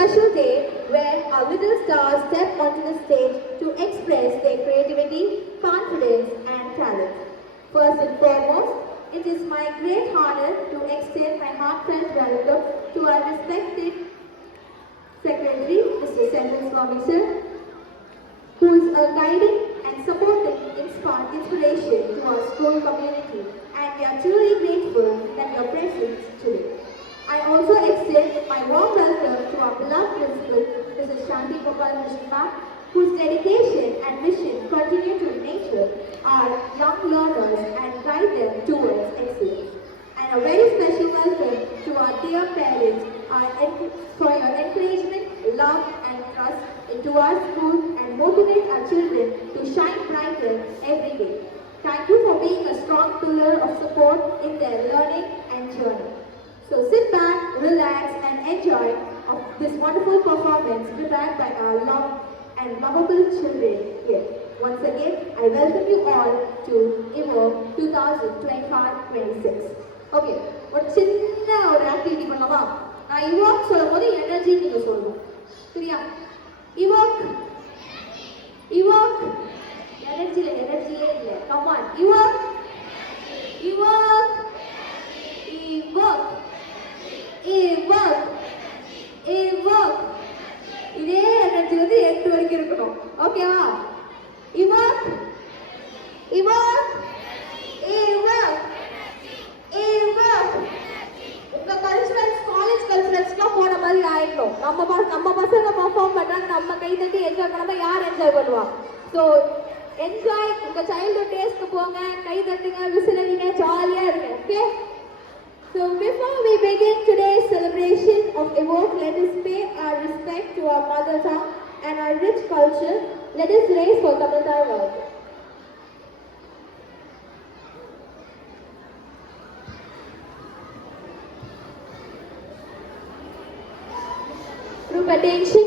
special day where our little stars step onto the stage to express their creativity, confidence, and talent. First and foremost, it is my great honor to extend my heartfelt welcome to our respected Secretary, Mr. Senthil Swami sir, who is a guiding and supporting inspiration to our school community, and we are truly grateful that your presence today. I also extend my warm welcome to our beloved principal, Mrs. Shanti Gopal Mishra, whose dedication and vision continue to nurture our young learners and guide them towards excellence. And a very special welcome to our dear parents for your encouragement, love and trust into our school and motivate our children to shine brighter every day. Thank you for being a strong pillar of support in their learning and journey. So sit back, relax and enjoy of this wonderful performance prepared by our loved and lovable children here. Once again, I welcome you all to EVOKE 2025-26. Okay, ஒரு சின்ன ஒரு activity பண்ணலாமா? நான் EVOKE சொல்லும்போது energy நீங்க சொல்லணும். சரியா? EVOKE எனர்ஜியே இல்லை. Come on. EVOKE இதே எனர்ஜி வந்து 8 வரைக்கும் இருக்கணும். ஓகேவா? EVOKE உங்க கல்ச்சுரல்ஸ் காலேஜ் கல்ச்சுரல்ஸ்லாம் போன மாதிரி ஆயிடும். நம்ம பசங்க பர்ஃபார்ம் பண்றாங்க, நம்ம கை தட்டி என்ஜாய் பண்ணாம யார் என்ஜாய் பண்ணுவா? ஸோ என்ஜாய், உங்க சைல்ட்ஹுட் டேஸ்க்கு போங்க, கை தட்டுங்க, விசில் அடிங்க, ஜாலியா இருங்க. Okay? So before we begin today's celebration of EVOKE, let us pay our respect to our mother tongue and our rich culture. Let us raise for Tamil Thai. Group attention.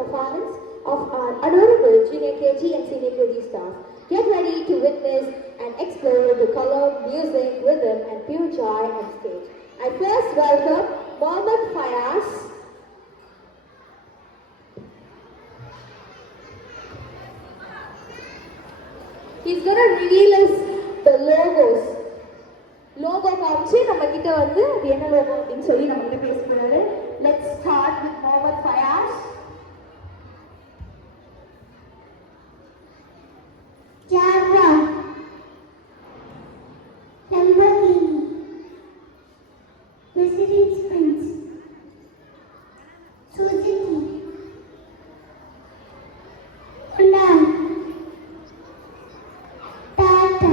Performance of our adorable junior KG and senior KG staff. Get ready to witness and explore the color, music, rhythm and pure joy on stage. I first welcome Mohammed Fayaz. He's going to reveal us the logos. Logo காமிச்சு நம்ம கிட்ட வந்து அது என்ன logo அப்படின்னு சொல்லி நம்ம கிட்ட பேச போறாரு. Let's start with Mohammed Fayaz. Jaguar, Lamborghini, Mercedes-Benz, Suzuki, Hyundai, Tata,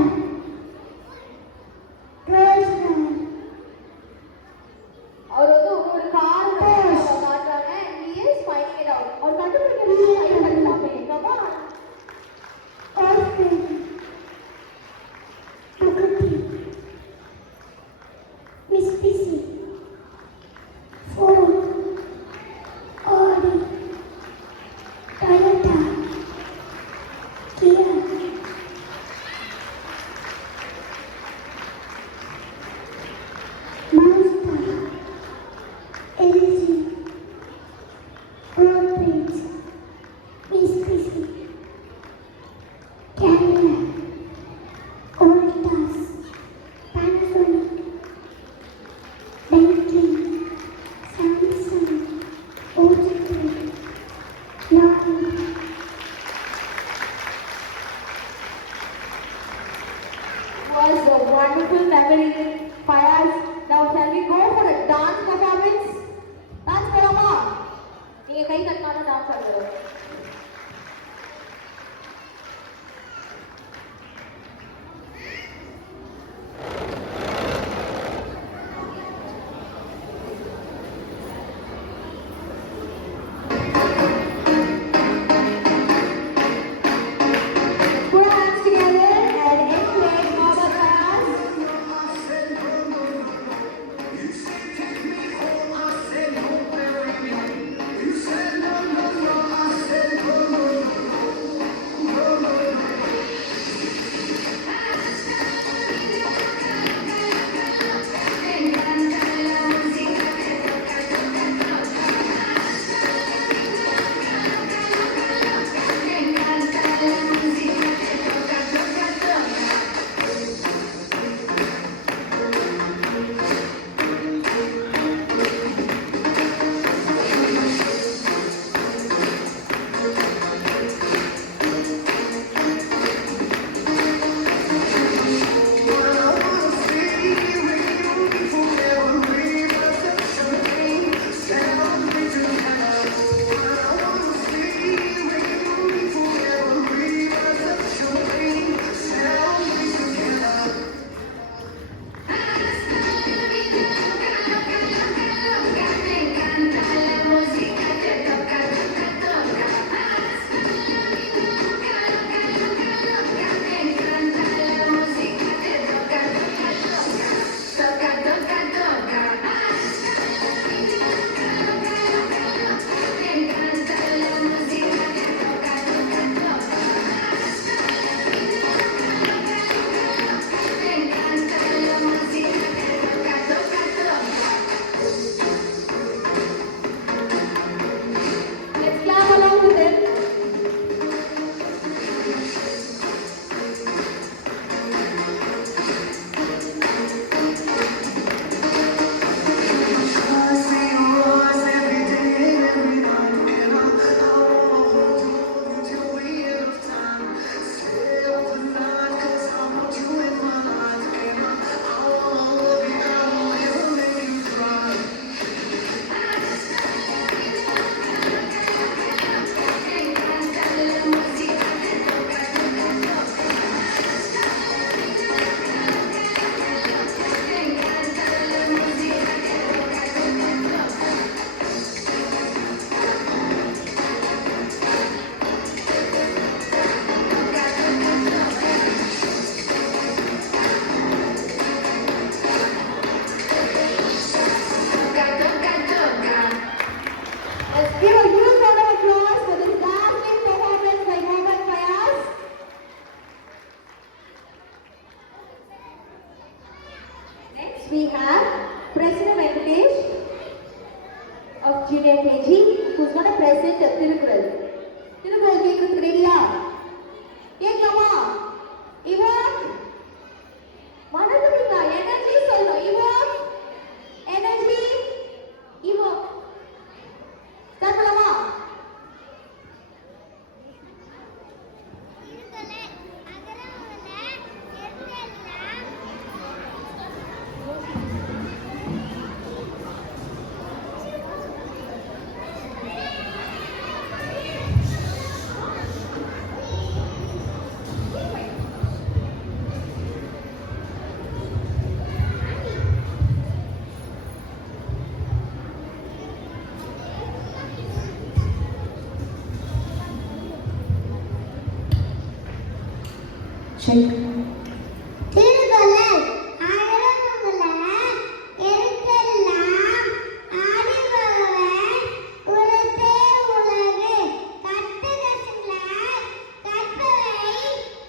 Rolls-Royce. அவர் வந்து ஒரு கார் காட்டுறாங்க and he is finding it out. அவர் கண்டுபிடிக்க பண்ணலாமே. Come on. Mitsubishi, Ford, Footprints. Peace. Canada. Voltas. Panasonic. Bentley. Samsung. OGT. Lockheed. Was a wonderful memory. Fayaz, now shall we go for a dance performance? Dance பண்ணலாமா? நீங்க கை தட்டினாலும் dance ஆடுறோம். Put our hands together and enjoy Mohammed Fayaz. Let's clap along with them. Let's give a huge round of applause for this dazzling performance by Mohammed Fayaz. Next we have President Venkatesh of Junior KG who's going to present a Tirukural. Tirukural கேட்கறதுக்கு ரெடியா? கேட்கலாமா? இவாக் மனதுக்குள்ள energy சொல்லணும். இவாக் energy இவாக் start பண்ணலாமா? Check. Thirukkural அகரமுல எழுத்தெல்லாம் ஆதிபகவன் உலகே உலகு கட்டுகசிலார் கற்பவை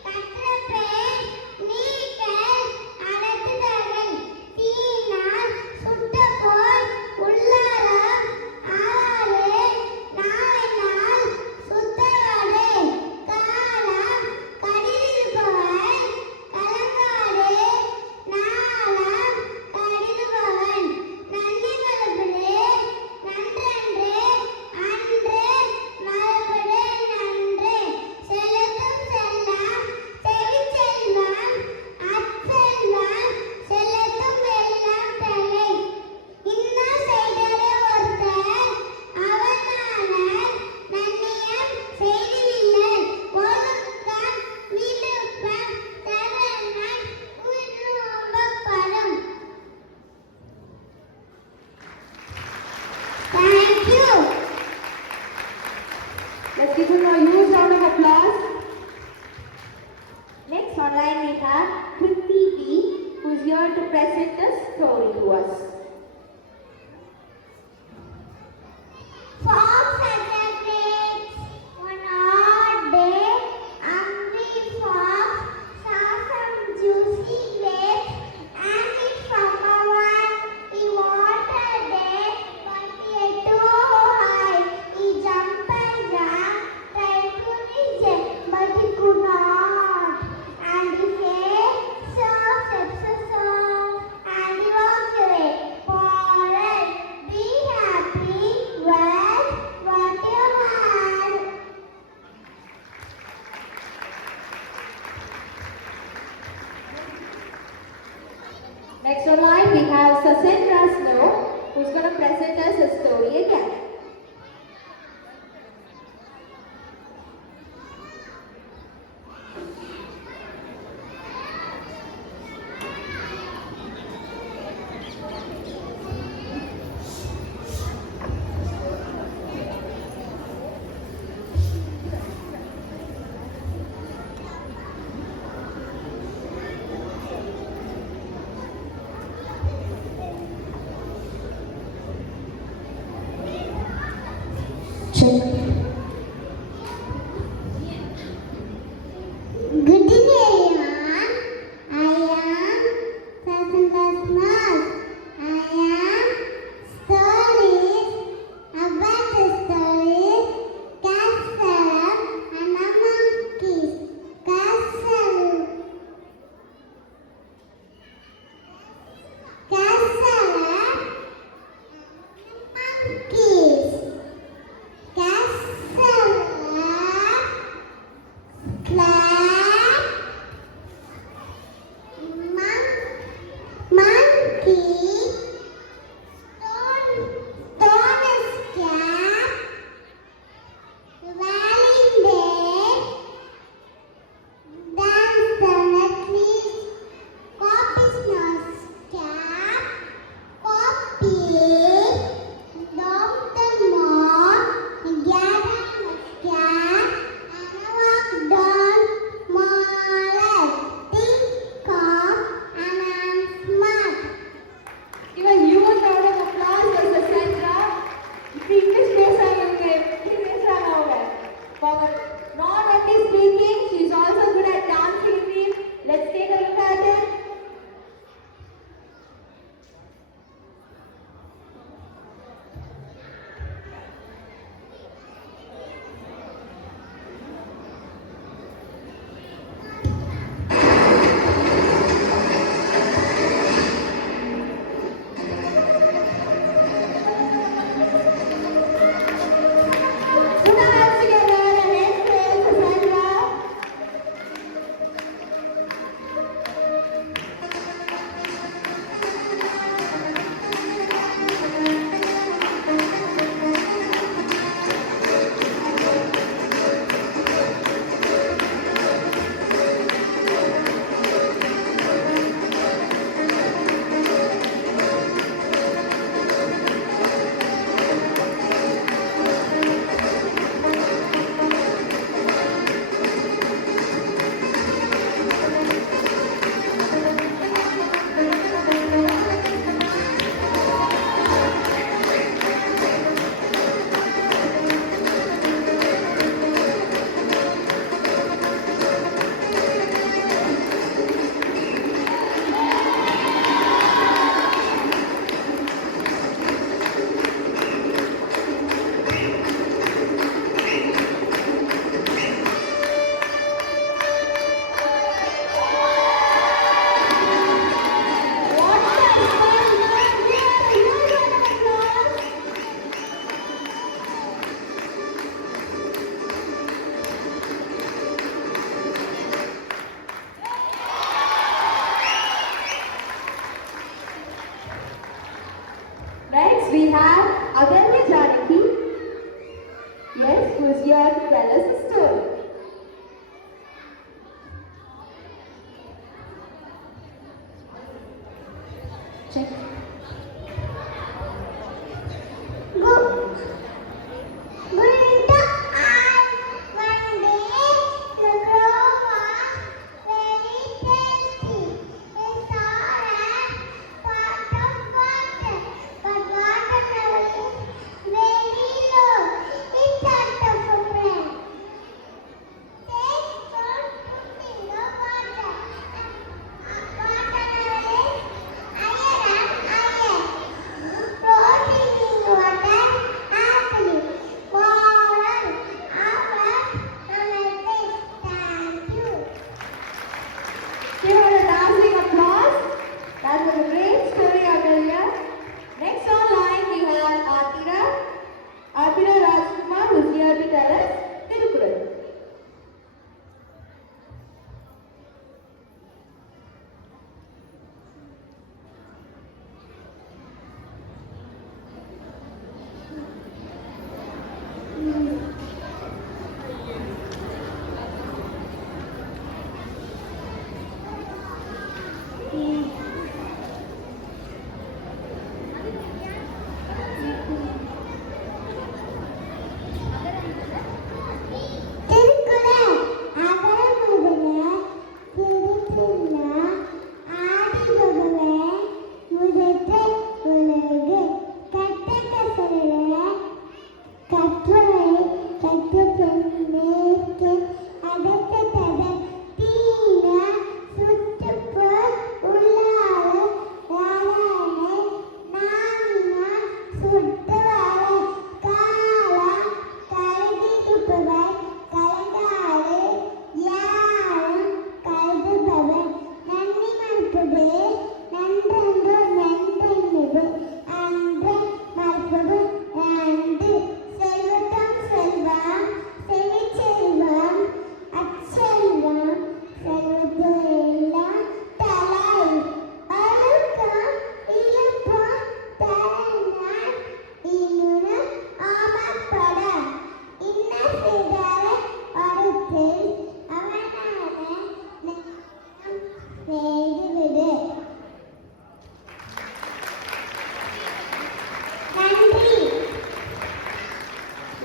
கற்றபேர் நீக்கல் அடக்குதல் தீயினால் சுட்டபோல் உள்ளாரம் ஆறு give him a huge round of applause. Next online we have Kriti B, who is here to present a story to us. Fox celebrates one odd day. Hungry fox saw some juicy grapes and he from one. He wanted it, but it too high. He jumped and jumped, tried to reach it, but he could not. And he said, "So, so, and he walked away. Forest, be happy with what you have." Next online we have Sasendra Snow, who's going to present us a story again. Good evening, everyone. I am Sasindra Snow. I am stories about the stories Castle and a monkeys. Castle and monkeys. Castle clap monkey stone is cat valley day dance on the trees copy snows cat copy dog the moth gather the cat and walk down mall think of and I'm smart. Give a huge round of applause for Sasendra. English பேசுறாங்க அவங்க. For not only speaking, she is also good at dancing. Let's take a look at it. Put our hands together and let's praise Sasendra. Next, we have Aganya Janaki. Yes, who is here to tell us a story. Check. Good winter,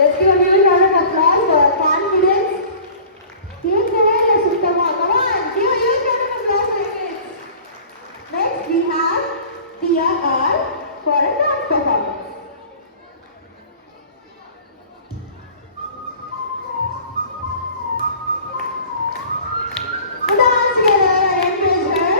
Let's give a huge round of applause for confidence. கேட்கவே சுத்தமா. Come on, give a huge round of applause for it. Next we have Tia R for a dance performance. Put our hands together and encourage her.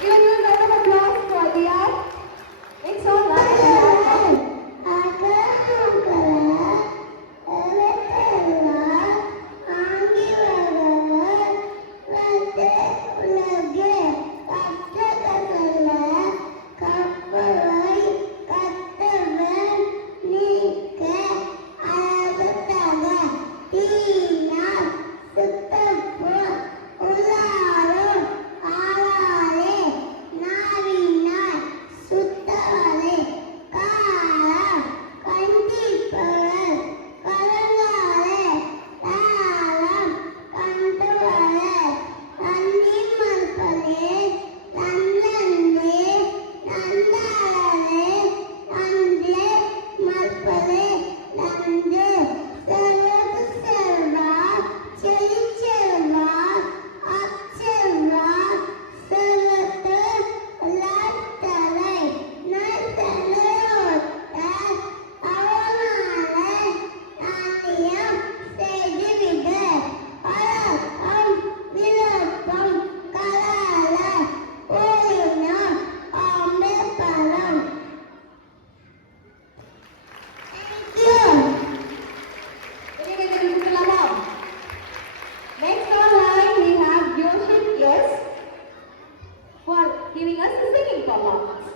Give a huge round of applause for Tia. Next on line we have Next on line we have Yoshit Yes for giving us the singing performance.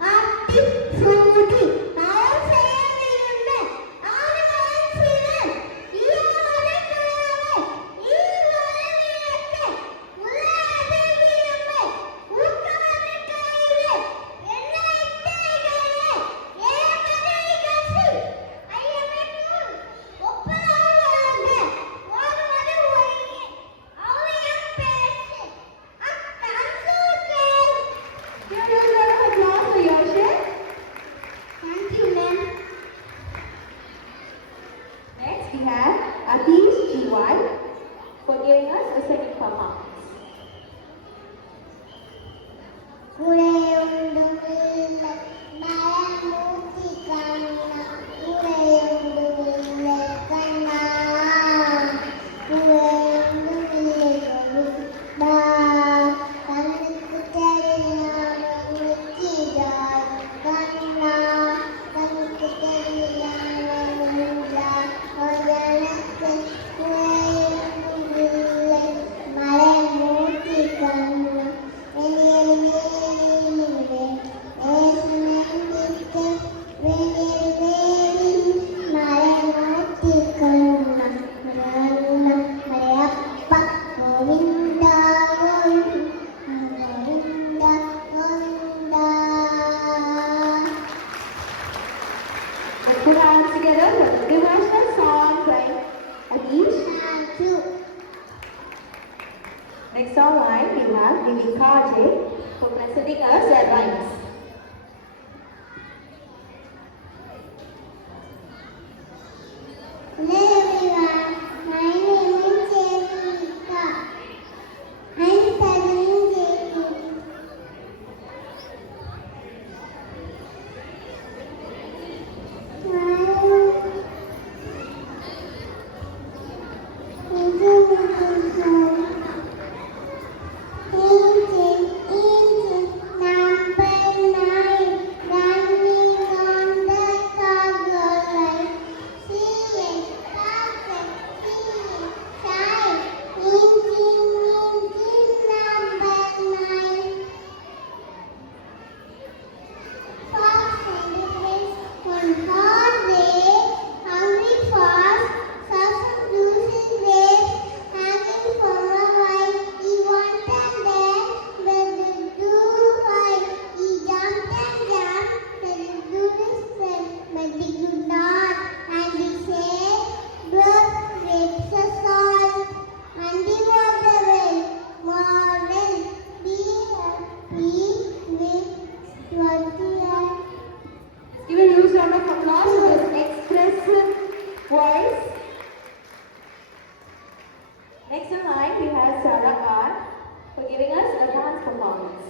Happy Fruity. நான் செய்யவில்லை ஆனவன் சிவன் ஈவரை கலவை ஈவரை விளக்கை உலகை விளம்பை ஊக்கமனை கைவே என்னை கைவே ஏமனை கசி ஐயமென்னு ஒப்பலாக ஓடுவது ஒழுங்கி அவையம் பேச்சு அக்கன்சூட்டி Next online we have Vivika J for presenting us their rhymes. Hello everyone, my name is Jessica. I'm studying JK. Give a huge round of applause for this expressive voice. Next in line we have Sarah R for giving us a dance performance.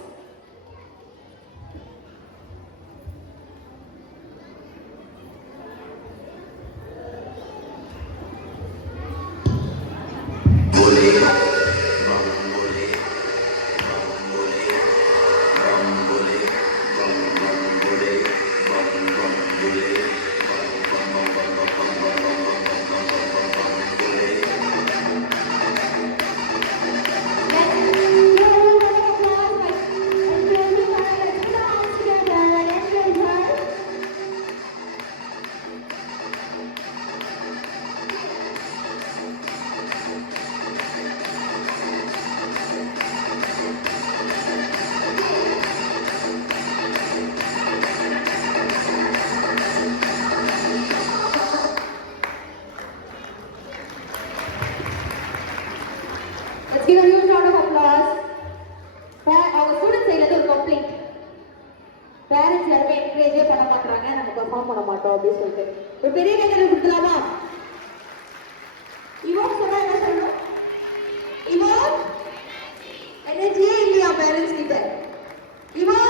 Let's give a huge round of applause. Our students side ஒரு complaint. Parents யாருமே encourage பண்ண மாட்டாங்க, நம்ம perform பண்ண மாட்டோம் அப்படி சொல்லிட்டு. ஒரு பெரிய கைத்தட்டல் கொடுக்கலாமா? இவான் சொன்னா என்ன சொல்லணும்? இவான் எனர்ஜியே இல்லையா parents கிட்ட? இவான்